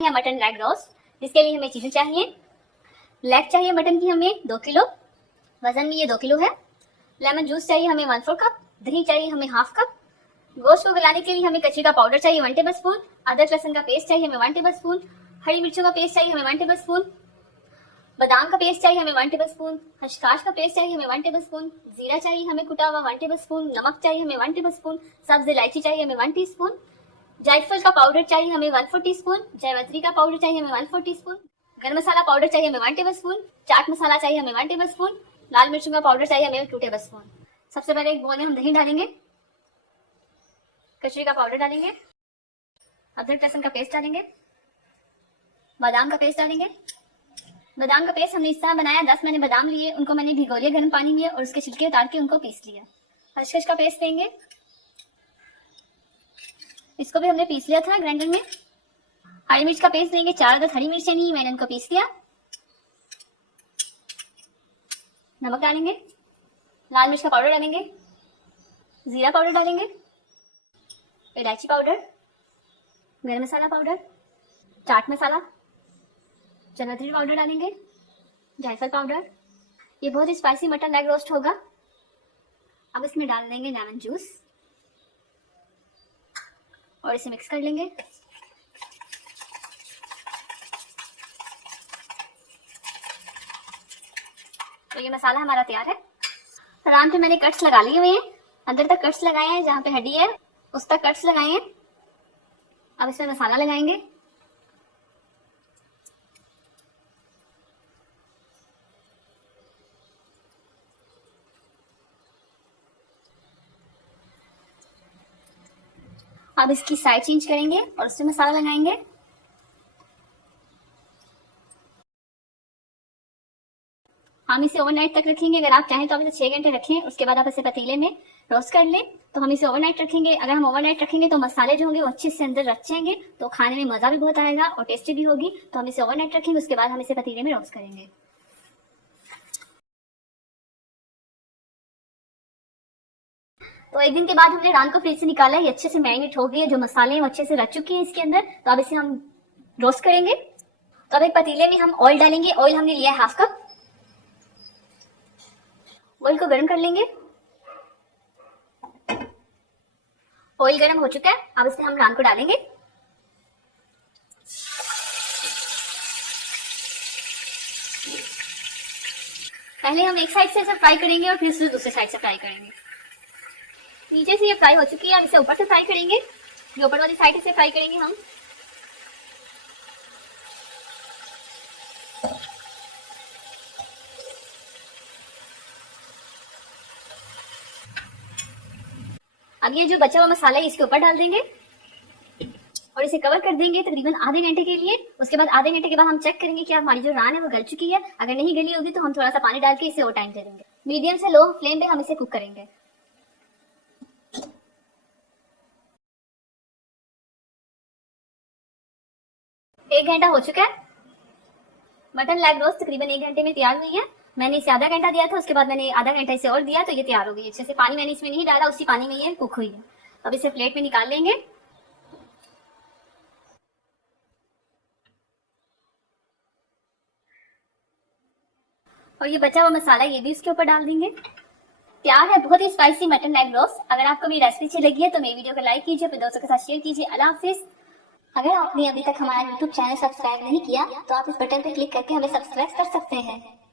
है mutton leg roast, जिसके लिए हमें चीजें चाहिए। लेग चाहिए मटन की हमें 2 किलो, वजन में ये 2 किलो है। लेमन जूस चाहिए हमें 1/4 कप, दही चाहिए हमें 1/2 कप। गोश्त को गलाने के लिए हमें कच्ची का पाउडर चाहिए 1 टेबल स्पून, अदरक लहसुन का पेस्ट चाहिए हमें 1 टेबल स्पून, हरी मिर्चों का पेस्ट चाहिए हमें 1 टेबल स्पून, बादाम का पेस्ट चाहिए हमें 1 टेबल स्पून, खसखस का पेस्ट चाहिए हमें 1 टेबल स्पून, जीरा चाहिए हमें कुटा हुआ 1 टेबल स्पून, नमक चाहिए हमें 1 टेबल स्पून, सब्ज इलायची चाहिए हमें 1 टीस्पून, जायफल का पाउडर चाहिए हमें 1/4 टीस्पून, जयवंती का पाउडर चाहिए हमें 1/4 टीस्पून, गरम मसाला पाउडर चाहिए हमें 1 टेबल स्पून, चाट मसाला चाहिए हमें 1 टेबल स्पून, लाल मिर्चों का पाउडर चाहिए हमें 2 टेबल स्पून। सबसे पहले एक बोल में हम दही डालेंगे, कचरी का पाउडर डालेंगे, अदरक लहसुन का पेस्ट डालेंगे, बादाम का पेस्ट डालेंगे। बादाम का पेस्ट हमने इस तरह बनाया, 10 मैंने बादाम लिए, उनको मैंने भिगो लिया गर्म पानी में और उसके छिलके उतार के उनको पीस लिया। खसखस का पेस्ट देंगे, इसको भी हमने पीस लिया था ग्राइंडर में। हरी मिर्च का पेस्ट देंगे, 4 अदद हरी मिर्च नहीं, मैंने उनको पीस लिया। नमक डालेंगे, लाल मिर्च का पाउडर डालेंगे, जीरा पाउडर डालेंगे, इलायची पाउडर, गरम मसाला पाउडर, चाट मसाला, जयवंती पाउडर डालेंगे, जायफल पाउडर। ये बहुत ही स्पाइसी मटन लेग रोस्ट होगा। अब इसमें डाल देंगे लेमन जूस और इसे मिक्स कर लेंगे। तो ये मसाला हमारा तैयार है। आराम पे मैंने कट्स लगा लिए हुए हैं, अंदर तक कट्स लगाए हैं, जहां पे हड्डी है उस तक कट्स लगाए हैं। अब इसमें मसाला लगाएंगे। अब इसकी साइड चेंज करेंगे और उसमें मसाला लगाएंगे। हम इसे ओवरनाइट तक रखेंगे। अगर आप चाहें तो आप इसे 6 घंटे रखें, उसके बाद आप इसे पतीले में रोस्ट कर लें। तो हम इसे ओवरनाइट रखेंगे। अगर हम ओवरनाइट रखेंगे तो मसाले जो होंगे वो अच्छे से अंदर रच जाएंगे, तो खाने में मजा भी बहुत आएगा और टेस्टी भी होगी। तो हम इसे ओवरनाइट रखेंगे, उसके बाद हम इसे पतीले में रोस्ट करेंगे। तो एक दिन के बाद हमने रान को फ्रिज से निकाला, ये अच्छे से मैरिनेट हो गई है, जो मसाले हैं वो अच्छे से रच चुके हैं इसके अंदर। तो अब इसे हम रोस्ट करेंगे। तो अब एक पतीले में हम ऑयल डालेंगे। ऑयल हमने लिया है 1/2 कप। ऑयल को गर्म कर लेंगे। ऑयल गर्म हो चुका है, अब इसमें हम रान को डालेंगे। पहले हम एक साइड से इसे फ्राई करेंगे और फिर इसे दूसरे साइड से फ्राई करेंगे। नीचे से ये फ्राई हो चुकी है, अब इसे ऊपर से फ्राई करेंगे। ये ऊपर वाली साइड से फ्राई करेंगे हम। अब ये जो बचा हुआ मसाला है इसके ऊपर डाल देंगे और इसे कवर कर देंगे तकरीबन आधे घंटे के लिए। उसके बाद आधे घंटे के बाद हम चेक करेंगे कि हमारी जो रान है वो गल चुकी है। अगर नहीं गली होगी तो हम थोड़ा सा पानी डाल के इसे और टाइम दे देंगे। मीडियम से लो फ्लेम पे हम इसे कुक करेंगे। एक घंटा हो चुका है। मटन लेग रोस्ट तकरीबन 1 घंटे में तैयार हुई है। मैंने इसे आधा घंटा दिया था, उसके बाद मैंने आधा घंटा इसे और दिया, तो ये तैयार हो गई अच्छे से। पानी मैंने इसमें नहीं डाला, उसी पानी में ये कुक हुई है। अब इसे प्लेट में निकाल लेंगे। और ये बचा हुआ मसाला ये भी इसके ऊपर डाल देंगे। तैयार है बहुत ही स्पाइसी मटन लेग रोस्ट। अगर आपको मेरी रेसिपी अच्छी लगी है तो मेरी वीडियो को लाइक कीजिए, अपने दोस्तों के साथ शेयर कीजिए। अल्लाह हाफिज। अगर आपने अभी तक हमारा यूट्यूब चैनल सब्सक्राइब नहीं किया तो आप इस बटन पर क्लिक करके हमें सब्सक्राइब कर सकते हैं।